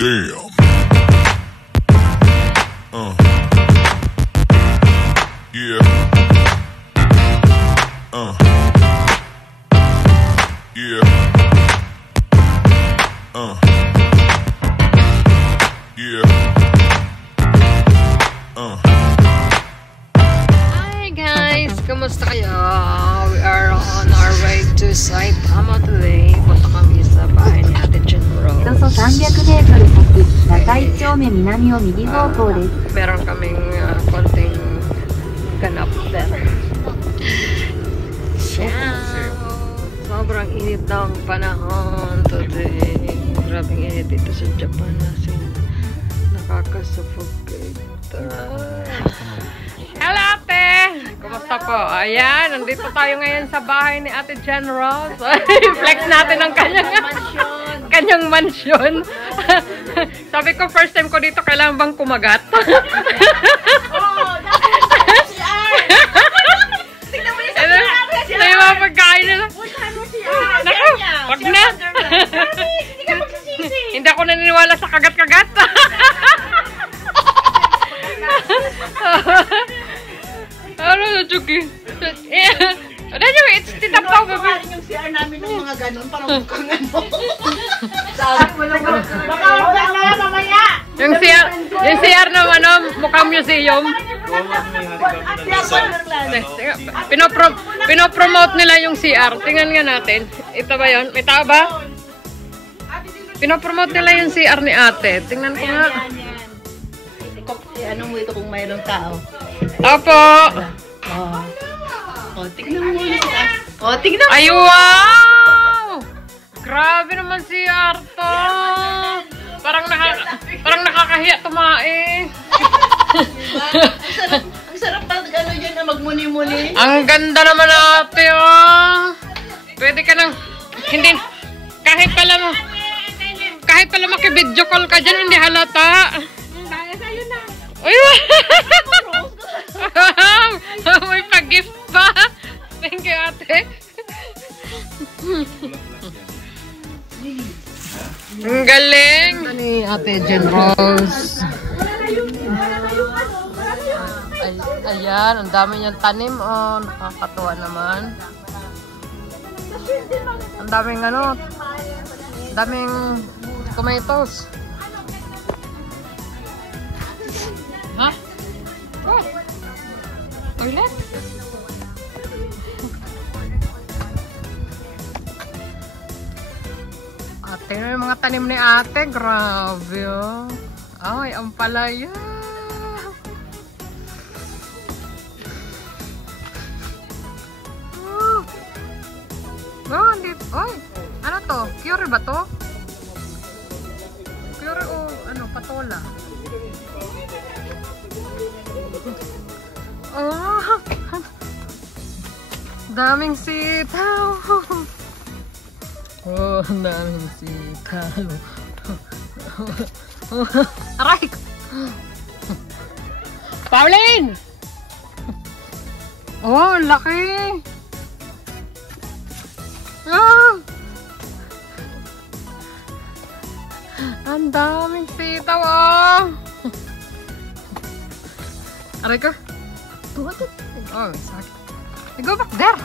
Damn. Yeah. Yeah. Yeah. Hi guys, kamusta kayo? We are on our way to Saitama today. Punta kami sa bahay ni Ate Jen Rose. およそ300メートル先、中井丁目南を右方向です。 Meron kaming konting ganap there. Sobrang init ng panahon today. Grabing init dito sa Japan kasi nakaka-suffocate. Hello ate! Kumusta po? Ayan, nandito tayo ngayon sa bahay ni Ate Jen Rose. Flex natin ang kanyang mansyon. Sabi ko, first time ko dito, kailangan bang kumagat? Oh, that's CR! Tingnan mo yung sa CR! Ito yung mga pagkain nila. Naku, wag na. Hindi ka magsisisi. Hindi ako naniniwala sa kagat-kagat. Ano na, Chucky? Ano nyo, it's titapaw, bebe. Yung CR namin ng mga ganun, parang mukhang ano. Baka wala na, mamaya. Yung CR na ano, mukhang museum. Pinopromote nila yung CR. Tingnan nga natin. Ito ba yun? May tao ba? Pinopromote nila yung CR ni ate. Tingnan ko nga. Anong mo ito kung mayroong tao? Opo. Oh, tignan mo yung CR. Oh, tignan mo. Ay, wow! Grabe naman CR to. Parang nakakahiya tumae. Ang sarap pa ano dyan na magmuni-muni. Ang ganda naman ate, oh. Pwede ka nang, hindi, kahit pala makibidyo call ka dyan, hindi halata. Sa'yo na. Uy, may pag-gift pa. Thank you, ate. Ang galing. Ni Ate Jen Rose. Ayan, ang dami niyang tanim. Oh, nakakatuwa naman. Ang daming ano, daming tomatoes. Ha? Oh, toilet? Ate, yung mga tanim ni ate, grabe oh. Ay, ang palaya. Oh, hindi. Oy, ano to? Curry ba to? Curry o ano, patola? Oh, daming sitaw. Oh, ang daming sitaw. Aray! Pauline! Oh, ang laki! Ah! Ang daming sitaw, oh! Aray ko! Oh, sorry. Go back there!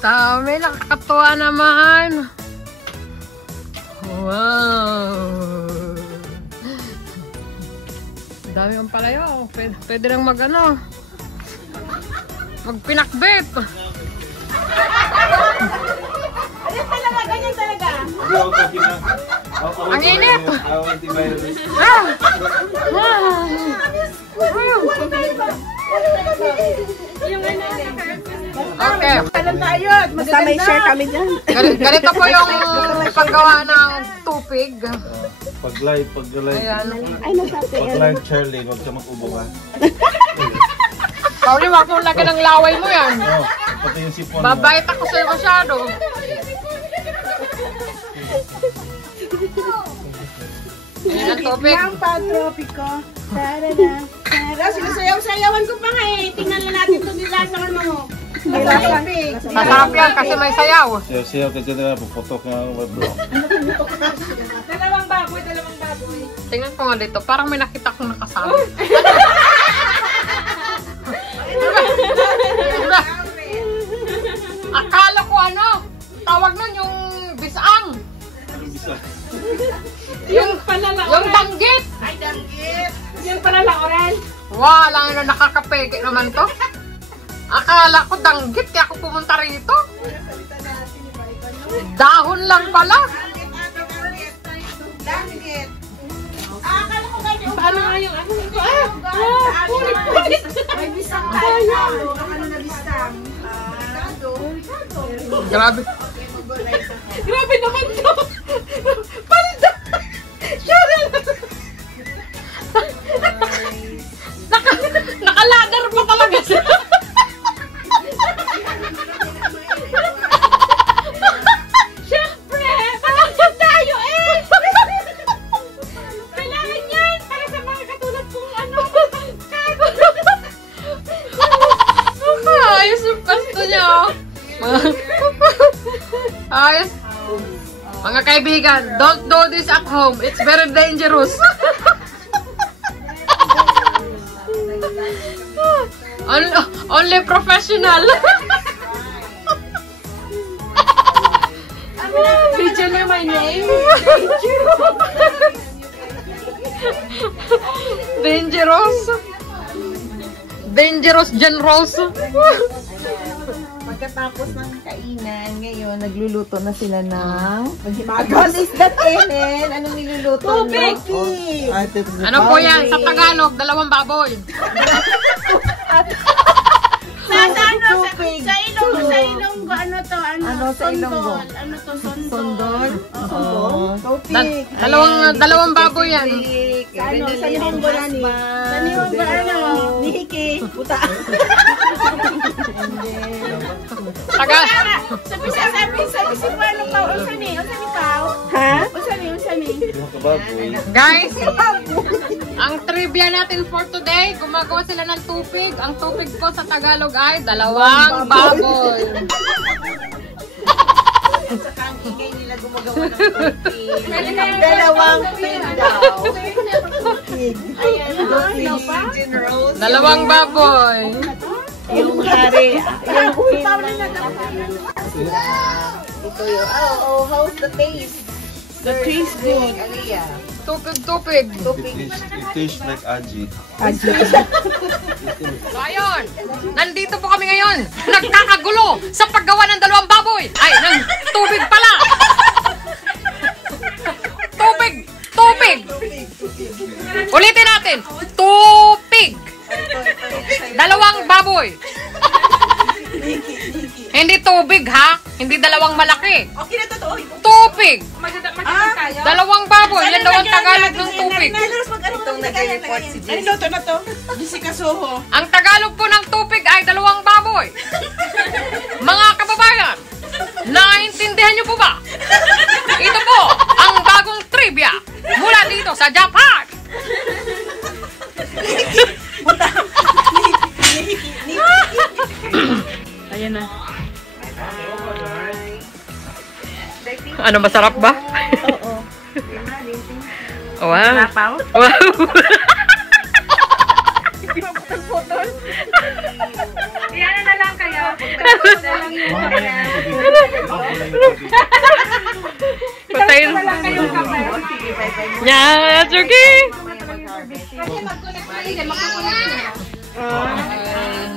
Dami, nakakatuwa naman. Wow. Dami ang palayo. Pwede lang mag-ano. Magpinakbet. Ganyan talaga, ganyan talaga. Ang init. Okay. Ano tayo? Basta may share kami dyan. Ganito po yung paggawa ng tupig. Pag-live. Ayan. Ay, nasabi. Pag-live, Charlie, huwag ka mag-ubo ka. Pauli, wag mong laki ng laway mo yan. Oo, pati yung sipon mo. Babait ako sa'yo masyado. Ayan ang tupig. Ang pag-tropiko. Tara-da. Tara, sinasayaw-sayawan ko pa nga eh. Tingnan lang natin ito nila sa ano mo. Masarap yan kasi may sayaw. Siya ka dyan na, puputok nga ako. Dalawang baboy. Tingnan ko nga dito, parang may nakita kong nakasama. Akala ko ano, tawag nun yung bisang. Yung danggit. Ay, danggit. Yung pala lang, Oren. Wala na nakakapege naman to. Akala ko danggit kaya ako pumunta rito. Dahon lang pala. Danggit. Akala ko ganyan. Paano nga yung ano nito? Punit. May bisang tayo. Ano na bisang? Grabe. Grabe naman to. Palda. Cheryl. Nakaladder pa talaga siya. Siyempre. Palaksan tayo eh. Kailangan yan. Para sa mga katulad kong ano. Kago. Ayos yung pasto niya. Ayos. Mga kaibigan, don't do this at home. It's very dangerous. Only professional. Did you know my name? Dangerous. Dangerous generals. Pagkatapos ng kainan, ngayon nagluluto na sila ng what is that, Ellen? Anong niluluto niyo? Ano po yan? Sa Tagalog, dalawang baboy. Tupig. Sa Ilonggo, ano to? Ano sa Ilonggo? Ano to? Sondol? Oo. Tupig. Dalawang baboy yan. Sa Nihongo na ni? Sa Nihongo, ano? Nihiki. Puta. Sabi si Paolo Pao, unsa ni Pao? Ha? Unsa ni? Guys, ang trivia natin for today, gumagawa sila ng tupig. Ang tupig po sa Tagalog ay dalawang baboy. Nila gumagawa ng tupig. Dalawang pig daw. Pig. Dalawang baboy. Yung hari. Yung queen ito yung, how's the taste? The taste good. Aliyah. Tupig. It tastes like aji. So ayun, nandito po kami ngayon. Nagkakagulo sa paggawa ng dalawang baboy. Ay, ng tubig pala. Tupig. Ulitin natin. Tupig. Dalawang baboy. Hindi tubig ha. Hindi dalawang malaki. Okay na totoo. Tupig. Dalawang baboy. Yan daw ang Tagalog ng tupig. Itong nag-report si Jess. Ano to na to? Jessica Soho. Ang Tagalog po ng tupig ay dalawang baboy. Mga kababayan, naintindihan niyo po ba? Ito po ang bagong trivia mula dito sa Japan. Ayan na. Ano, masarap ba? Oo. Wow. Pao? Wow. Yan na lang kayo. Patayin. Yeah, it's okay.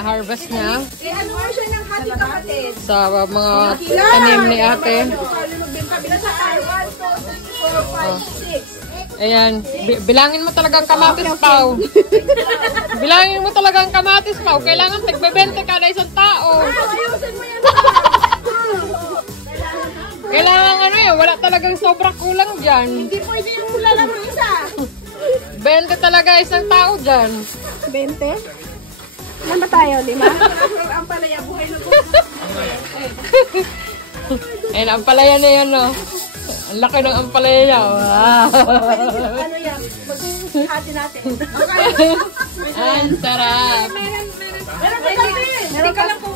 Na-harvest na sa mga tanim ni ate. Ayan, bilangin mo talaga ang kamatis, Pao. Bilangin mo talaga ang kamatis, Pao. Kailangan tagbebente kada isang tao. Kailangan ano yun, wala talagang sobra kulang dyan. Hindi pwede yung mula lang ng isa. 20 talaga isang tao dyan. 20? Ilan ba tayo? 5? Ang palaya, buhay na buhay. Ayun, ang palaya na yan, no? Ang laki ng ampalaya niya. Wow! Ano yan? Maghati natin. Ang sarap. Meron ka lang po